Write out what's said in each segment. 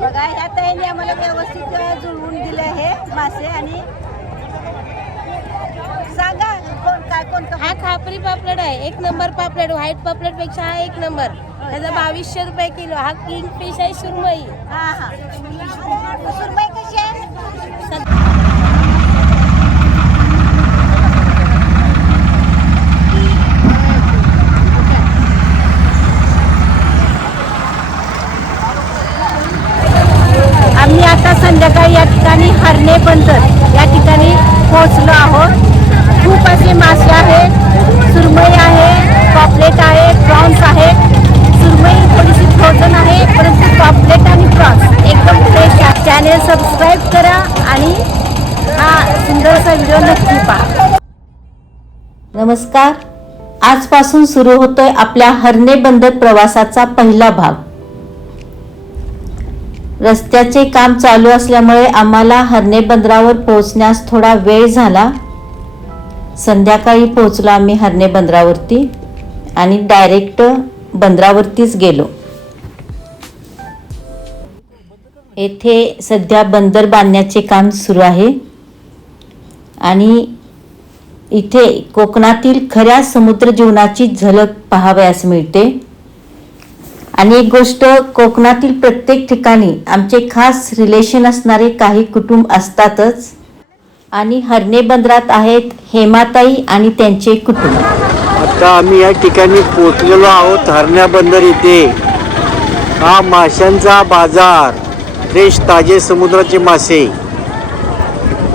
बघा ह्या ताईने आम्हाला व्यवस्थित जुळवून दिले हे मासे आणि सांगा कोणतं हा खापरी पापलेट आहे, 1 नंबर पापलेट. व्हाईट पापलेट पेक्षा हा 1 नंबर. त्याचा 2200 रुपये किलो. हा किंग फिश आहे, सुरमई. हा सुरमई कशी आहे? आम्ही आता संध्याकाळी या ठिकाणी हरणे बंदर या ठिकाणी पोहोचलो आहोत. खूप असे मासे आहेत, सुरमई आहे, पॉपलेट आहे, प्रॉन्स आहे. सुरमई थोडीशी फ्रोझन आहे, परंतु पॉपलेट आणि प्रॉन्स एकदम फ्रेश आहे. चॅनेल सबस्क्राईब करा आणि हा सुंदरसा व्हिडिओ नक्की पहा. नमस्कार. आजपासून सुरू होतोय आपल्या हरणे बंदर प्रवासाचा पहिला भाग. रस्त्याचे काम चालू असल्यामुळे आम्हाला हरणे बंदरावर पोहोचण्यास थोडा वेळ झाला. संध्याकाळी पोहोचलो आम्ही हरणे बंदरावरती आणि डायरेक्ट बंदरावरतीच गेलो. येथे सध्या बंदर बांधण्याचे काम सुरू आहे आणि इथे कोकणातील खऱ्या समुद्र जीवनाची झलक पाहावयास मिळते. आणि एक गोष्ट, कोकणातील प्रत्येक ठिकाणी आमचे खास रिलेशन असणारे काही कुटुंब असतातच. आणि हरणे बंदरात आहेत हेमाताई आणि त्यांचे कुटुंब. आता आम्ही या ठिकाणी पोहोचलेलो आहोत हरण्या बंदर इथे. हा माशांचा बाजार, फ्रेश ताजे समुद्राचे मासे.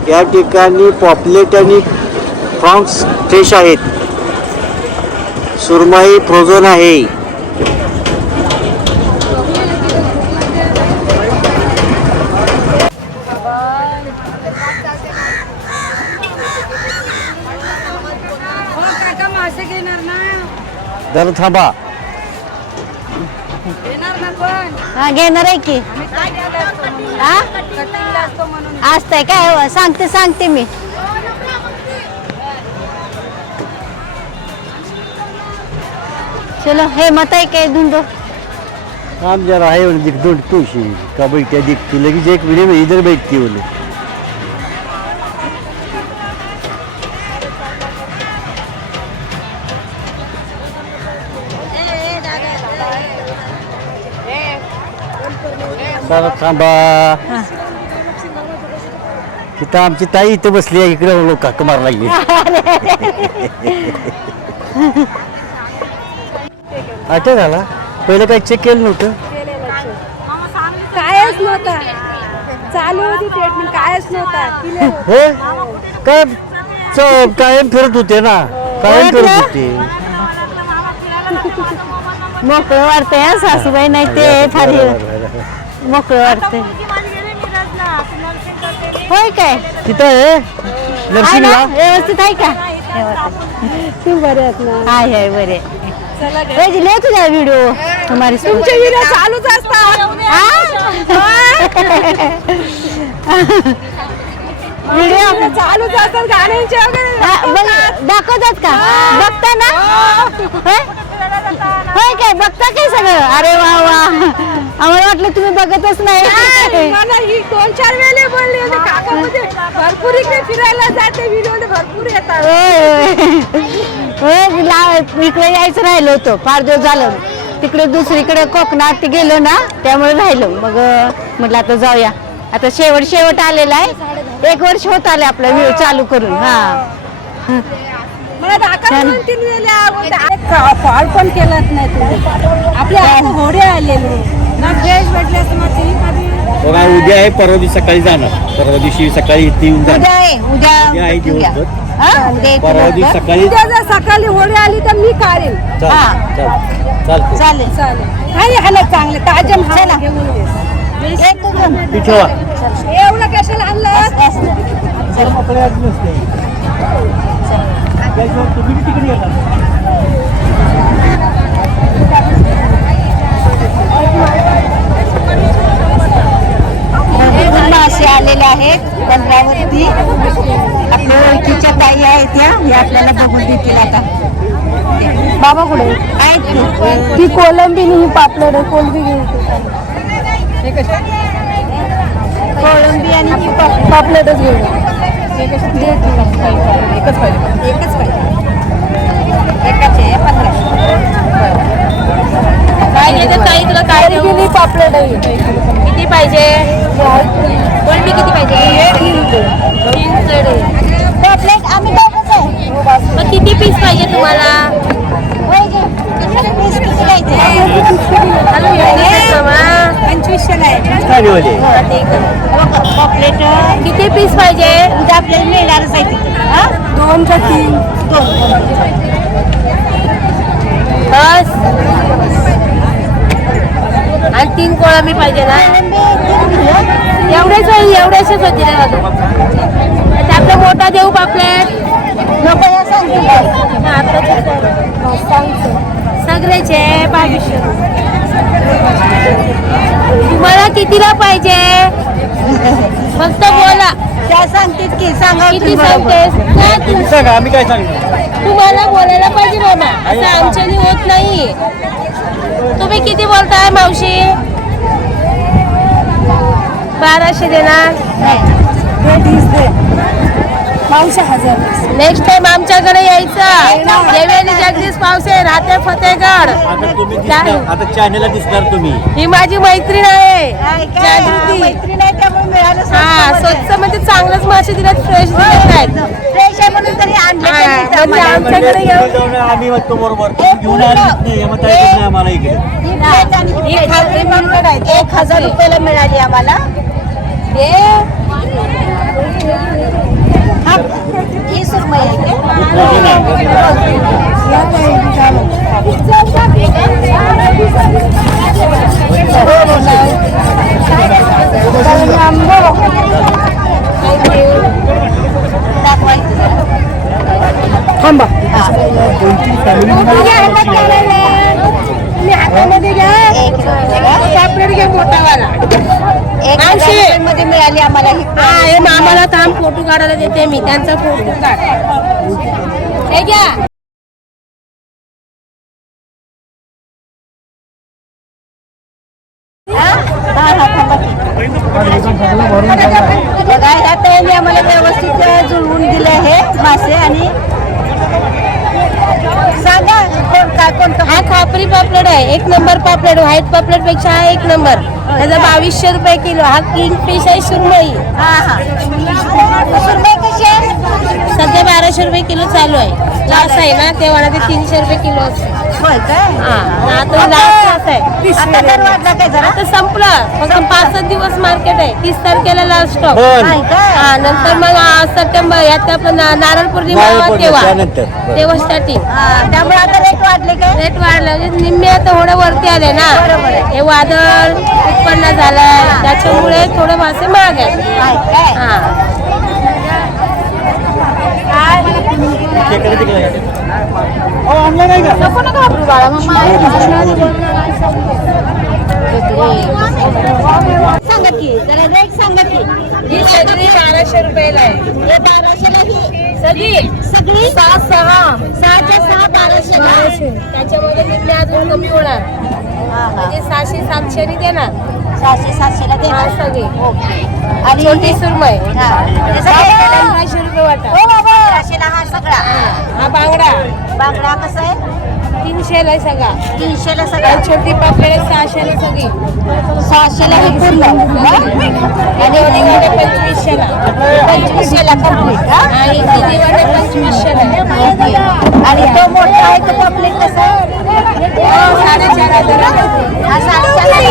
या ठिकाणी पॉपलेट आणि प्रॉन्स फ्रेश आहेत. सुरमई फ्रोझन आहे. जरा थांबा. हा घेणार आहे की. असतंय काय? सांगते मी. चलो हेमाताई काय धुंदो काम जरा आहे दिख दोन तुळशी का बैठ्या दिखती लगेच एक व्हिडिओ इधर बैठती बोले. थांबा. तिथं आमची ताई इथे बसली आहे, इकडे लोक हक्क मार लागली. अटॅक झाला. पहिलं काही चेक केलं नव्हतं. कायच नव्हता चालू होती ट्रीटमेंट, कायच नव्हता. हे कायम फिरत होते ना, कायम फिरत होते. मोकळं वाटतंय सासूबाई, नाही ते फार मोकळं वाटतंय. होय काय? तिथं आहे नर्सिंगला. व्यवस्थित आहे का? तू बरे आहेत ना? आहे बरे. ले तुझा व्हिडिओ. तुमचे व्हिडिओ चालूच असतात. व्हिडिओ चालूच असतात गाण्यांचे वगैरे. दाखवतात का? बघता ना? होय काय? बघता काय सगळं? अरे वा वा, आम्हाला वाटलं तुम्ही बघतच नाही. मला ही 2-4 वेळेला बोलली होती काका, म्हणजे भरपूर इकडे फिरायला जाते, व्हिडिओ भरपूर येतात. इकडे यायचं राहिलो होतं, फार दिवस झालं. तिकडे दुसरीकडे कोकणात गेलो ना, त्यामुळे राहिलो. मग म्हटलं आता जाऊया. आता शेवट आलेला आहे. 1 वर्ष होत आले आपला व्हिडिओ चालू करून. हा मला दाखवा 2-3 वेळेला कॉल पण केलाच नाही तुम्ही. आपल्या घोडे आलेले ना, फ्रेश भेटले असं मग उद्या आहे, परवा दिवशी सकाळी जाणार. परवा दिवशी सकाळी इथे येऊन जाणार. उद्या आहे दिवसभर. परवा दिवशी सकाळी. उद्या जर सकाळी होडी आली तर मी काढेन. चालते. चालेल. नाही ह्याला चांगले ताजे चला. ठेवा. एवढं कशाला आणलं? मासे आलेले आहेत बंदरावरती. आपल्या ओळखीच्या ताई आहेत ह्या, हे आपल्याला बघून देतील. आता बाबा कुठे आहेत? ही कोलंबी आणि ही पापलेट आहे. कोलंबी कोलंबी आणि ही पापलेटच घेऊ. एकच पाहिजे. पाहिजे तर ताई तुला काय देऊ? किती पापलेट आहे? किती पाहिजे? कोलंबी किती पाहिजे? 3 प्लेट आहे. पापलेट आम्ही दोघंच आहे. मग किती पीस पाहिजे तुम्हाला? पीस किती घ्यायचे? 2500 आहे. पापलेट किती पीस पाहिजे? उद्या आपल्याला मिळणारच आहे तिथे. 2 का 3? 2. बस. आणि 3 कोळंबी पाहिजे ना? एवढ्याशेच होती ना माझं. त्यातलं मोठा देऊ पापलेट? नको या सांगते. सगळेचे 2200. तुम्हाला कितीला पाहिजे? फक्त बोला. त्या सांगतेत की सांगा किती सांगतेस? तुम्ही सांगा, आम्ही काय सांगतो. तुम्हाला बोलायला पाहिजे बाबा. असं आमच्यानी होत नाही. तुम्ही किती बोलताय मावशी? 1200 देणार. मावशी 1000. नेक्स्ट टाइम आमच्याकडे यायचं. देवेनी जगदीश पावसे, राहते फतेहगड. आता तुम्ही दिसणार, आता चॅनलला दिसणार तुम्ही. ही माझी मैत्रीण आहे जागृती. मैत्रीण आहे त्यामुळे मिळालं. हा, स्वच्छ म्हणजे चांगलंच मासे दिलेत, फ्रेश दिलेत आहेत. फ्रेश आहे म्हणून तरी आणले. हा, म्हणजे आमच्याकडे येऊन जाऊन आम्ही म्हणतो बरोबर. तुम्ही घेऊन आलीच नाही, मग काय नाही आम्हाला इकडे. ही खात्री म्हणून आहे. 1000 रुपयाला मिळाली आम्हाला. ही सुरमई आहे. थांबा. हातामध्ये घ्या. पापलेट घ्या मोठावाला. 1000 मध्ये मिळाली आम्हाला ही. हा, हे मामाला थांब फोटो काढायला देते मी. त्यांचा फोटो काढ. हे घ्या. बघा ह्या ताईंनी आम्हाला व्यवस्थित जुळवून दिले आहे मासे. आणि सांगा कोणतं. हा खापरी पापलेट आहे. 1 नंबर पापलेट. व्हाईट पापलेट पेक्षा हा 1 नंबर. त्याचा 2200 रुपये किलो. हा किंग फिश आहे सुरमई. सुरमई कशी आहे? सध्या 1200 रुपये किलो चालू आहे. लास्ट आहे ना, तेव्हा ते 300 रुपये किलो असते. होय काय? हा, आता लास्ट आहे. आता दर वाढला काय जरा? आता संपलं. फक्त 5-7 दिवस मार्केट आहे. 30 तारखेला लास्ट स्टॉप. नाही काय? हा, नंतर मग सप्टेंबर यात आपण नारळ पौर्णिमा तेव्हा स्टार्टिंग. त्यामुळे आता रेट वाढले काय? रेट वाढला. निम्मे आता थोडं वरती आले ना. हे वादळ उत्पन्न झालंय, त्याच्यामुळे थोडे मासे महाग आहेत. नाही काय? हा, नको ना घाबरू बाळा. मग सांगा की जरा रेट सांगा की. ही सगळी 1200 रुपयाला आहे. हे 1200 ला ही सगळी 6 6च्या 6 1200. त्याच्यामध्ये निम्मे अजून कमी होणार. म्हणजे 600-700 नी देणार. 600-700 ला हा, देणार. सगळी. ओके. आणि छोटी सुरमई हा. 1500 रुपये वाटा. हो बाबा 600 ला हा सगळा. हा बांगडा बांगडा कसा आहे? 300 ला सगळा. 300 ला सगळा. आणि छोटी पापलेट 600 ला सगळी. 600 ला हे पूर्ण. आणि ओली वाटे 2500 ला. 2500 ला कंप्लीट. आणि दिदी वाटे 2500 ला. आणि तो मोठा आहे तो पॉपलेट कसा आहे? 4,500 हा 4,500.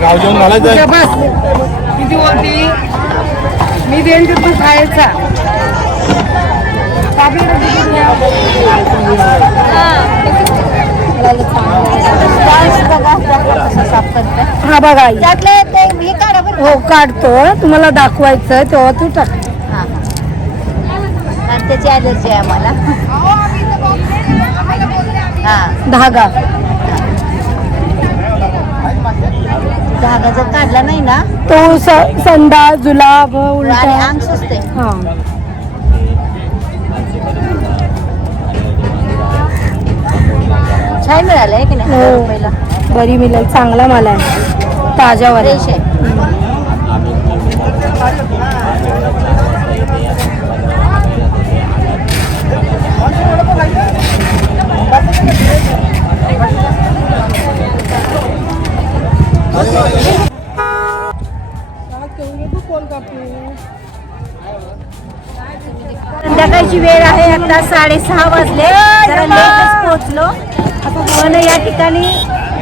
गाव जेवण घालायचं. किती बोलती? मी देईन तू खायचा. हा बघा त्यातले ते हे काढा बरं. हो काढतो. तुम्हाला दाखवायचं तेव्हा तू टाक. आणि त्याची ॲलर्जी आहे आम्हाला. हा धागा धागा जर काढला नाही ना तो संडा जुलाब आणि उलटा अंग सुचते. हा छान मिळालंय की नाही हो. रुपयाला बरी मिळेल चांगला माल आहे ताज्यावर फ्रेश आहे. संध्याकाळची वेळ आहे आता 6:30 वाजले. जरा लेटच पोहोचलो पण या ठिकाणी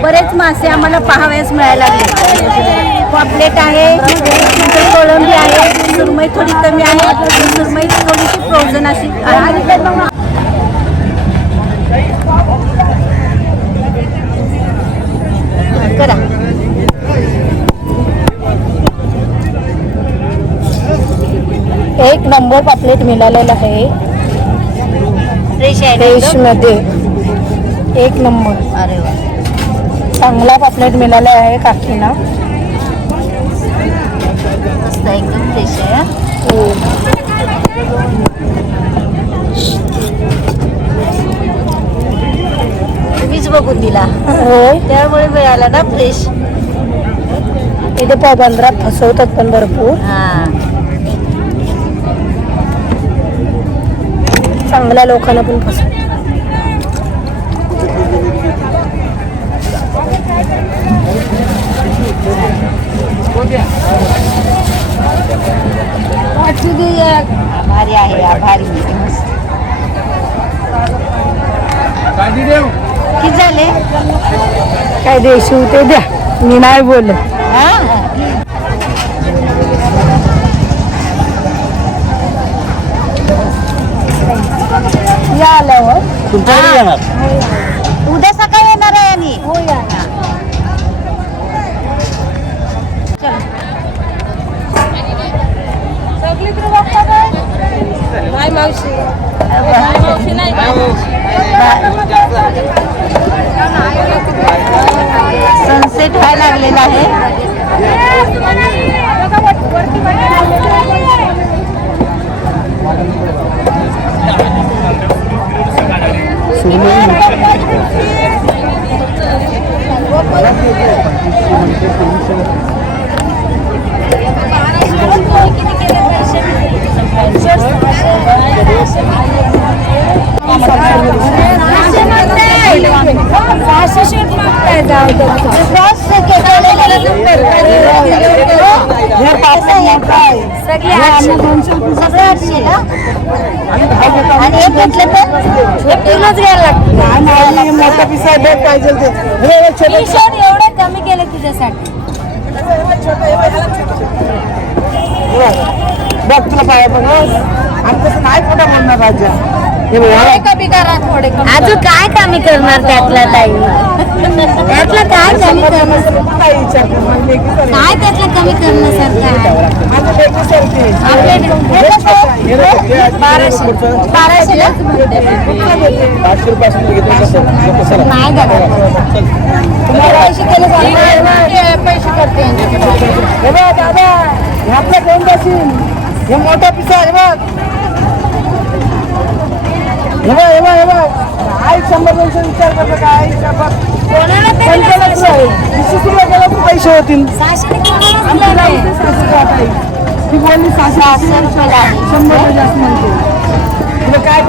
बरेच मासे आम्हाला पाहावयास मिळायला लागले. पॉपलेट आहे, कोळंबी आहे, सुरमई थोडी कमी आहे, सुरमई थोडीशी फ्रोझन अशी आहे. करा एक नंबर पापलेट मिळालेला आहे फ्रेश आहे ना फ्रेश एकदम? मध्ये एक नंबर अरे वा चांगला पापलेट मिळाला आहे काकीना. मस्त एकदम फ्रेश आहे हा. तुम्हीच बघून दिला होय त्यामुळे मिळाला ना फ्रेश. इथे बंदरात फसवतात पण भरपूर. हा चांगल्या लोकांना पण फसवतात. आभारी आहे आभारी. किती झाले काय देशील ते द्या मी नाही बोलत. हा या आल्यावर तुमच्याकडे येणार उद्या सकाळी येणार आहे आम्ही. हो या नाही मावशी सनसेट व्हायला लागलेला आहे. आणि एक घेतलं तर किलोच घ्यायला लागतं. एवढं कमी केलं तुझ्यासाठी. बघ तुला पाया पण आमचं नाही कुठं म्हणणार राजा कमी करा थोडे अजून काय कमी करणार त्यातला ताई? त्यातलं काय कमी करणार? काय त्यातलं कमी करण्यासारखं आहे? आपले 1200 नाही दादा पैसे केले पैसे करते. हे बघ दादा ह्यातलं कोण जाशील हे मोठा पिसा आहे बघ. हे बघ हे बघ हे बघ आई 100-200 विचार करतो काय पैसे होतील. ती बोलली 600 रुपयाला 100 रुपये जास्त म्हणते तुला काय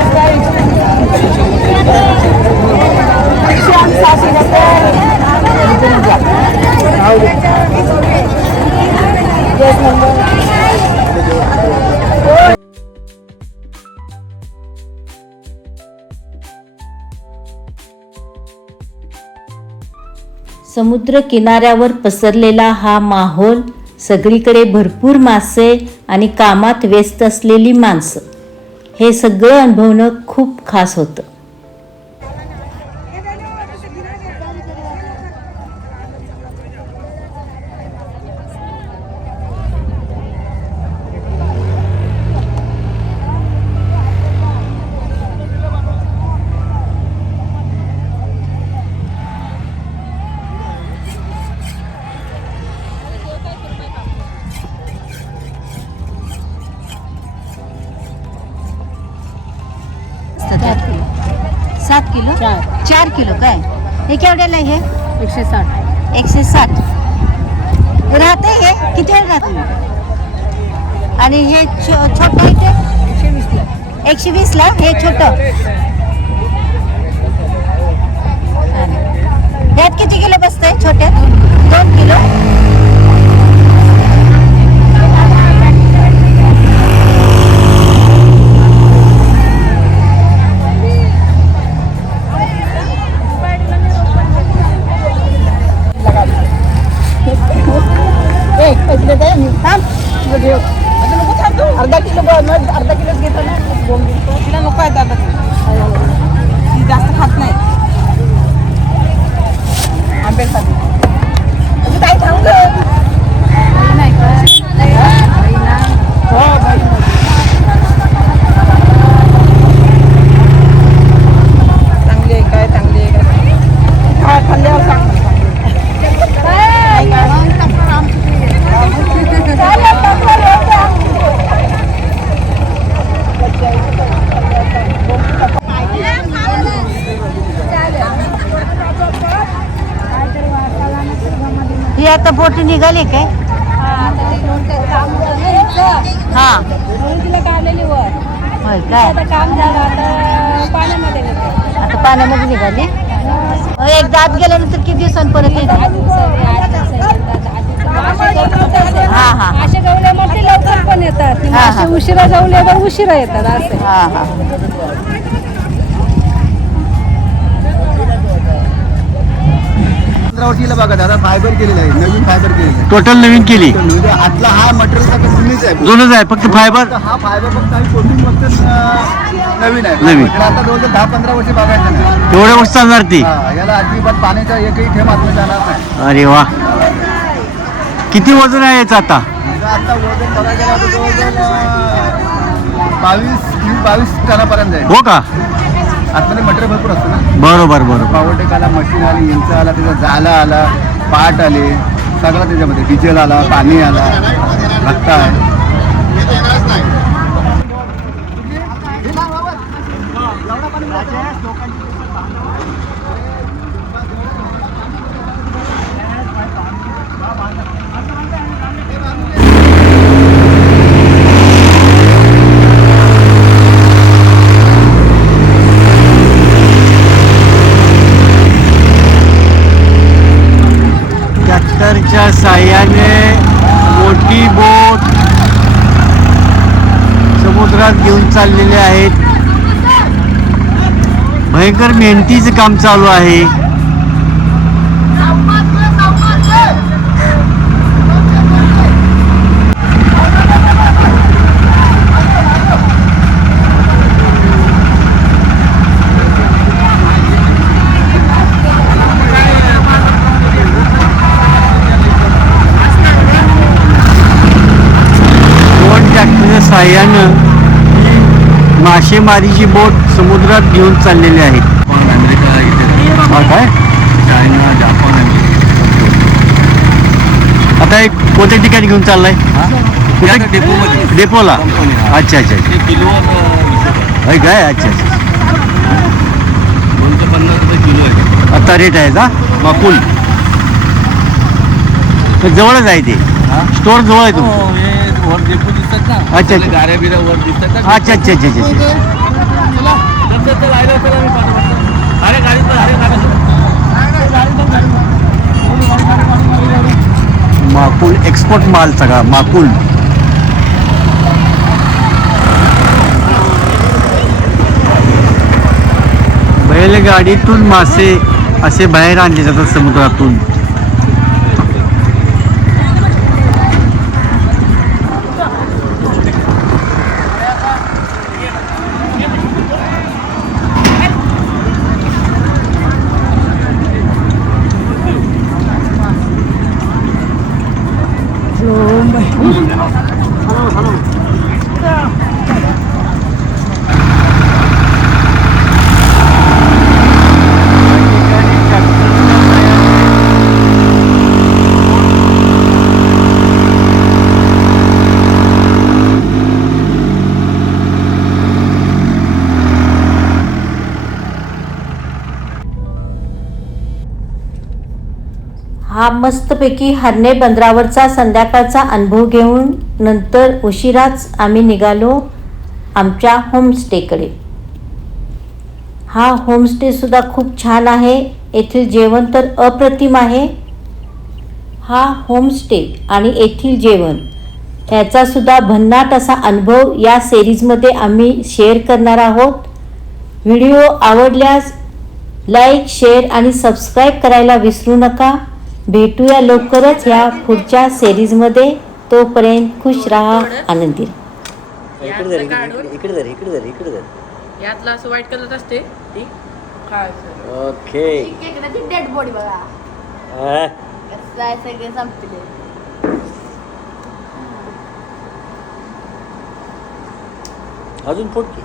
समुद्र किनाऱ्यावर पसरलेला हा माहोल, सगळीकडे भरपूर मासे आणि कामात व्यस्त असलेली माणसं, हे सगळं अनुभवणं खूप खास होतं. किलो 4 किलो काय हे केवढ्याला आहे हे 160. 160 राहते हे किती वेळ राहते आणि हे छोटं आहे ते 120 ला हे छोटं यात किती किलो बसतंय छोट्यात 2 किलो अर्धा किलोच घेतो ना तिला नको आहे अर्धा किलो ती जास्त खात नाही आंब्यासाठी काय थांबलं नाही चांगले काय चांगले काय खाल्ल्यावर सांग ही आता बोट निघाली काय हा तिला काढलेली वर होय काय आता काम झालं आता पाण्यामध्ये नेते आता पाण्यामध्ये निघाली एकदा आत गेल्यानंतर किती दिवसांनी परत येते हा हा असे गवले मोठे लवकर पण येतात हा, हा. मासे उशिरा जाऊले तर उशिरा येतात असे हा हा वर्षीला बघा दादा फायबर केलेलं आहे नवीन फायबर केलेलं आहे टोटल नवीन केली म्हणजे आतला हा मटेरियल सगळं जुनीच आहे जुनच आहे फक्त फायबर हा फायबर फक्त आम्ही कोटिंग फक्त नवीन आहे नवीन. इकडे आता जवळजवळ 10-15 वर्ष बघायचं नाही तेवढ्या वर्ष चालणार ती हा, याला अजिबात पाण्याचा एकही थेंब आतमध्ये जाणार नाही अरे वा किती वजन आहे याचं आता म्हणजे आता वजन बघायला गेलं तर जवळजवळ 22 टनापर्यंत आहे हो का आतमध्ये मटेरियल भरपूर असतं ना बरोबर बरोबर पॉवरटेक आला मशीन आली इंच आला त्याचा जाला आला पाट आले सगळं त्याच्यामध्ये डिझेल आला पाणी आला भत्ता आहे ट्रॅक्टरच्या साह्याने मोठी बोट समुद्रात घेऊन चाललेले आहेत भयंकर मेहनतीचं काम चालू आहे साह्यानं ही मासेमारीची बोट समुद्रात घेऊन चाललेली आहेत अमेरिका इथे काय चायना जपान आता एक कोणत्या ठिकाणी घेऊन चाललाय कुठे डेपोमध्ये डेपोला कंपनी, हा. अच्छा अच्छा अच्छा किलोवर होय काय अच्छा अच्छा 250 रुपये किलो आहे आता रेट आहे का माकुल जवळच आहे ते स्टोर जवळ आहे तुमचं हे वर डेपो दिसतात ना अच्छा, अच्छा. गाड्या बिऱ्या वर दिसतात ना अच्छा अच्छा अच्छा अच्छा अच्छा अरे गाडीत माकुल एक्सपोर्ट माल सगळा माकुल बैलगाडीतून मासे असे बाहेर आणले जातात समुद्रातून हा मस्तपैकी हरणे बंदरावरचा संध्याकाळचा अनुभव घेऊन नंतर उशिराच आम्ही निघालो आमच्या होमस्टेकडे. हा होमस्टेसुद्धा खूप छान आहे. येथील जेवण तर अप्रतिम आहे. हा होमस्टे आणि येथील जेवण ह्याचासुद्धा भन्नाट असा अनुभव या सिरीजमध्ये आम्ही शेअर करणार आहोत. व्हिडिओ आवडल्यास लाईक, शेअर आणि सबस्क्राईब करायला विसरू नका. भेटूया लवकरच ह्या पुढच्या सिरीजमध्ये. तोपर्यंत खुश राहा, आनंदी राहा. यातला असं व्हाईट कलर असते ती ओके. डेड बॉडी बघा हा. सगळे संपले. अजून फोड की.